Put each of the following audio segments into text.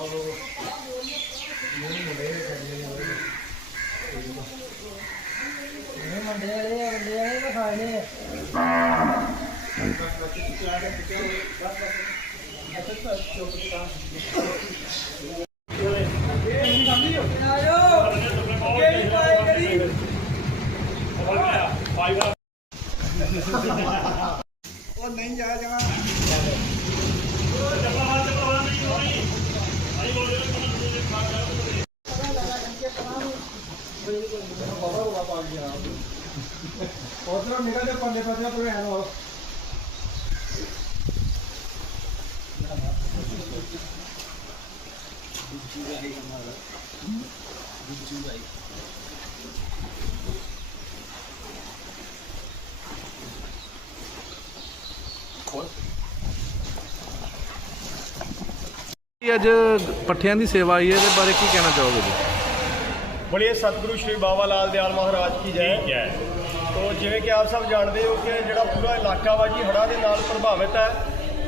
Paulo. Nenhuma delas ali. Nenhuma delas, nenhuma delas, vai, né? ਵਾਲੇ ਤਾਂ ਖਾਏ ਨੇ ਉਧਰ ਨਿਕਲ ਦੇ ਪੰਦੇ ਪਾਸੇ ਪਰ ਐਨ ਹੋ ਇਹ ਅੱਜ ਪੱਠਿਆਂ ਦੀ ਸੇਵਾ ਆਈ ਹੈ, ਇਹਦੇ ਬਾਰੇ ਕੀ ਕਹਿਣਾ ਚਾਹੋਗੇ ਜੀ? ਬੋਲੀਏ ਸਤਿਗੁਰੂ ਸ਼੍ਰੀ ਬਾਬਾ ਲਾਲ ਦਿਆਲ ਮਹਾਰਾਜ ਕੀ ਜੈ। ਤੋ ਜਿਵੇਂ ਕਿ ਆਪ ਸਭ ਜਾਣਦੇ ਹੋ ਕਿ ਜਿਹੜਾ ਪੂਰਾ ਇਲਾਕਾ ਵਾ ਜੀ ਹੜ੍ਹਾਂ ਦੇ ਨਾਲ ਪ੍ਰਭਾਵਿਤ ਹੈ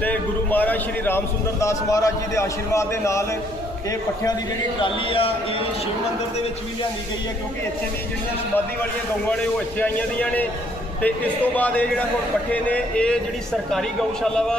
ਤੇ ਗੁਰੂ ਮਹਾਰਾਜ ਸ਼੍ਰੀ ਰਾਮ ਸੁੰਦਰ ਦਾਸ ਮਹਾਰਾਜ ਜੀ ਦੇ ਆਸ਼ੀਰਵਾਦ ਦੇ ਨਾਲ ਇਹ ਪੱਠਿਆਂ ਦੀ ਜਿਹੜੀ ਟਰਾਲੀ ਆ ਇਹ ਸ਼ਿਵ ਮੰਦਿਰ ਦੇ ਵਿੱਚ ਵੀ ਲਿਆਂਦੀ ਗਈ ਹੈ ਕਿਉਂਕਿ ਇੱਥੇ ਦੀ ਜਿਹੜੀਆਂ ਸਮਾਧੀ ਵਾਲੀਆਂ ਗਊਆਂ ਨੇ ਉਹ ਇੱਥੇ ਆਈਆਂ ਦੀਆਂ ਨੇ ਤੇ ਇਸ ਤੋਂ ਬਾਅਦ ਇਹ ਜਿਹੜਾ ਹੁਣ ਪੱਠੇ ਨੇ ਇਹ ਜਿਹੜੀ ਸਰਕਾਰੀ ਗਊਸ਼ਾਲਾ ਵਾ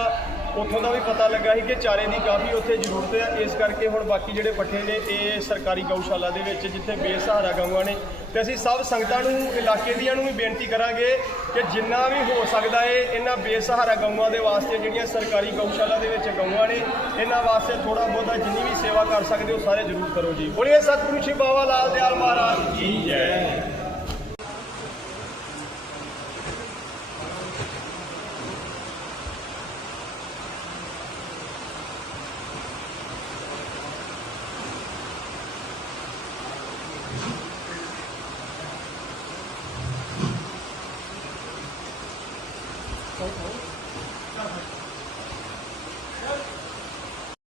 ਉੱਥੋਂ ਦਾ ਵੀ ਪਤਾ ਲੱਗਾ ਸੀ ਕਿ ਚਾਰੇ ਦੀ ਕਾਫੀ ਉੱਥੇ ਜ਼ਰੂਰਤ ਹੈ। ਇਸ ਕਰਕੇ ਹੁਣ ਬਾਕੀ ਜਿਹੜੇ ਪੱਠੇ ਨੇ, ਇਹ ਸਰਕਾਰੀ ਗਊਸ਼ਾਲਾ ਦੇ ਵਿੱਚ ਜਿੱਥੇ ਬੇਸਹਾਰਾ ਗਊਆਂ ਨੇ, ਤੇ ਅਸੀਂ ਸਭ ਸੰਗਤਾਂ ਨੂੰ, ਇਲਾਕੇ ਦੀਆਂ ਨੂੰ ਵੀ ਬੇਨਤੀ ਕਰਾਂਗੇ ਕਿ ਜਿੰਨਾ ਵੀ ਹੋ ਸਕਦਾ ਹੈ ਇਹਨਾਂ ਬੇਸਹਾਰਾ ਗਊਆਂ ਦੇ ਵਾਸਤੇ ਜਿਹੜੀਆਂ ਸਰਕਾਰੀ ਗਊਸ਼ਾਲਾ ਦੇ ਵਿੱਚ ਗਊਆਂ ਨੇ, ਇਹਨਾਂ ਵਾਸਤੇ ਥੋੜਾ ਬਹੁਤਾ ਜਿੰਨੀ ਵੀ ਸੇਵਾ ਕਰ ਸਕਦੇ ਹੋ ਸਾਰੇ ਜ਼ਰੂਰ ਕਰੋ ਜੀ। ਬੋਲੀਏ ਸਤਿਗੁਰੂ ਸ਼੍ਰੀ ਬਾਬਾ ਲਾਲ ਦਿਆਲ ਮਹਾਰਾਜ ਕੀ ਜੈ। Phụ nữ.